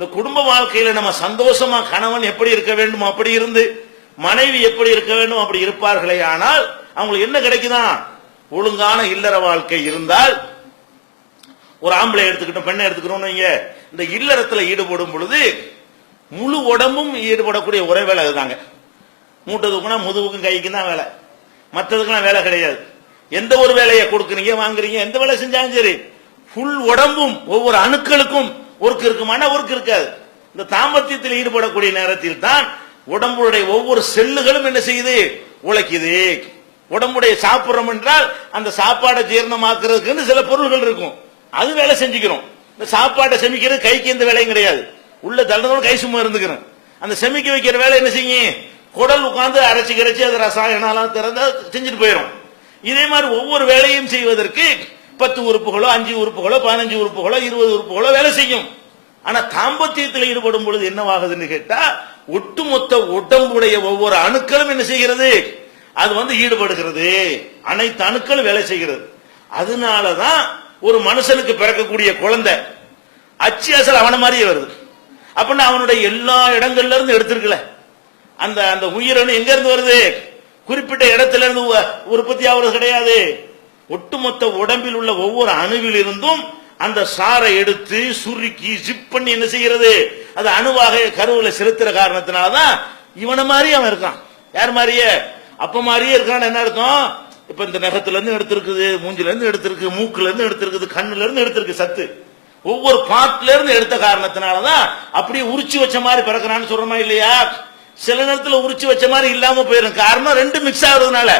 இந்த குடும்ப வாழ்க்கையில நம்ம சந்தோஷமா கணவன் எப்படி இருக்க வேண்டும் அப்படி இருந்து, மனைவி எப்படி இருக்க வேண்டும் அப்படி இருப்பார்களே, ஆனால் அவங்களுக்கு என்ன கிடைக்குதான்? ஒழுங்கான இல்லற வாழ்க்கை இருந்தால், ஒரு ஆம்பளை எடுத்துக்கிட்டோம், பெண்ணை எடுத்துக்கிறோம், இந்த இல்லறத்துல ஈடுபடும் பொழுது முழு உடம்பும் ஈடுபடக்கூடிய ஒரே வேலை அதுதாங்க. மூட்டை தூக்குனா முதுகுக்கும் கைக்கும் தான் வேலை, மற்றதுக்கெல்லாம் வேலை கிடையாது. எந்த ஒரு வேலையை கொடுக்குறீங்க வாங்குறீங்க, எந்த வேலை செஞ்சாலும் சரி, ஃபுல் உடம்பும் ஒவ்வொரு அணுக்களுக்கும் ஒர்க் இருக்குமான ஒர்க் இருக்காது. இந்த தாம்பத்தியத்தில் ஈடுபடக்கூடிய நேரத்தில் தான் உடம்புடைய ஒவ்வொரு செல்லுகளும் என்ன செய்யுது? உழைக்குது. உடம்புடைய சாப்பிடுறோம் என்றால் அந்த சாப்பாடை ஜீரணமாக்குறதுக்குன்னு சில பொருள்கள் இருக்கும், அது வேலை செஞ்சுக்கிறோம். இந்த சாப்பாட்டை செமிக்கிறது கைக்கு எந்த வேலையும் கிடையாது, உள்ள தள்ளதோட கை சும்மா இருந்துக்கிறோம். அந்த செமிக்க வைக்கிற வேலை என்ன செய்யும்? குடல் உட்கார்ந்து அரைச்சி கரைச்சி அது ரசாயனம் திறந்தா செஞ்சுட்டு போயிடும். இதே மாதிரி ஒவ்வொரு வேலையும் செய்வதற்கு 10 உறுப்புகளோ 5 உறுப்புகளோ 15 உறுப்புகளோ 20 உறுப்புகளோ வேலை செய்யும். ஆனா தாம்பத்தியத்தில் ஈடுபடும் பொழுது என்னவாகுதுன்னு கேட்டா, ஒட்டுமொத்த உடம்புடைய ஒவ்வொரு அணுக்களும் என்ன செய்கிறது? அது ஈடுபடுகிறது, அனைத்து அணுக்களும் வேலை செய்கிறது. அதனாலதான் ஒரு மனுஷனுக்கு பிறக்கக்கூடிய குழந்தை அச்சு அசல் அவன மாதிரியே வருது. அப்படின்னா அவனுடைய எல்லா இடங்கள்ல இருந்து எடுத்திருக்கல, அந்த அந்த உயிரணு எங்க இருந்து வருது? குறிப்பிட்ட இடத்துல இருந்து உற்பத்தி ஆகிறது கிடையாது. ஒட்டுமொத்த உடம்பில் உள்ள ஒவ்வொரு அணுவில் இருந்தும் அந்த சாரை எடுத்து சுருக்கி ஜிப் பண்ணி என்ன செய்கிறது? அது அணுவாக கருவுல செலுத்துற காரணத்தினாலதான் இவன மாதிரி அவன் இருக்கான். யார் மாதிரியே? அப்ப மாதிரியே இருக்கான்னு என்ன அர்த்தம்? இப்ப இந்த நகத்துல இருந்து எடுத்திருக்குது, மூஞ்சில இருந்து எடுத்திருக்கு, மூக்குல இருந்து எடுத்திருக்குது, கண்ணுல இருந்து எடுத்திருக்கு சத்து. ஒவ்வொரு பாட்டுல இருந்து எடுத்த காரணத்தினாலதான் அப்படியே உரிச்சு வச்ச மாதிரி பிறக்கிறான்னு சொல்றோமா இல்லையா? சில நேரத்துல உரிச்சு வச்ச மாதிரி இல்லாம போயிடும். காரணம் ரெண்டு மிக்ஸ் ஆகுறதுனால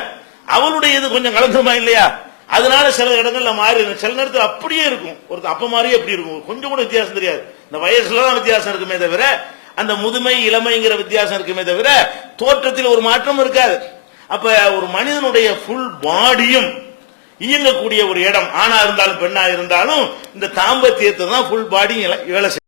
அவளுடைய இது கொஞ்சம் கலந்துருமா இல்லையா? அதனால சில இடங்கள்ல மாறி, சில நேரத்தில் அப்படியே இருக்கும். ஒரு அப்ப மாதிரியே எப்படி இருக்கும், கொஞ்சம் கூட வித்தியாசம் தெரியாது. இந்த வயசுலதான் வித்தியாசம் இருக்குமே தவிர, அந்த முதுமை இளமைங்கிற வித்தியாசம் இருக்குமே தவிர தோற்றத்தில் ஒரு மாற்றம் இருக்காது. அப்ப ஒரு மனிதனுடைய ஃபுல் பாடியும் இயங்கக்கூடிய ஒரு இடம், ஆணா இருந்தாலும் பெண்ணா இருந்தாலும் இந்த தாம்பத்தியத்தை தான் ஃபுல் பாடி வேலை செய்யும்.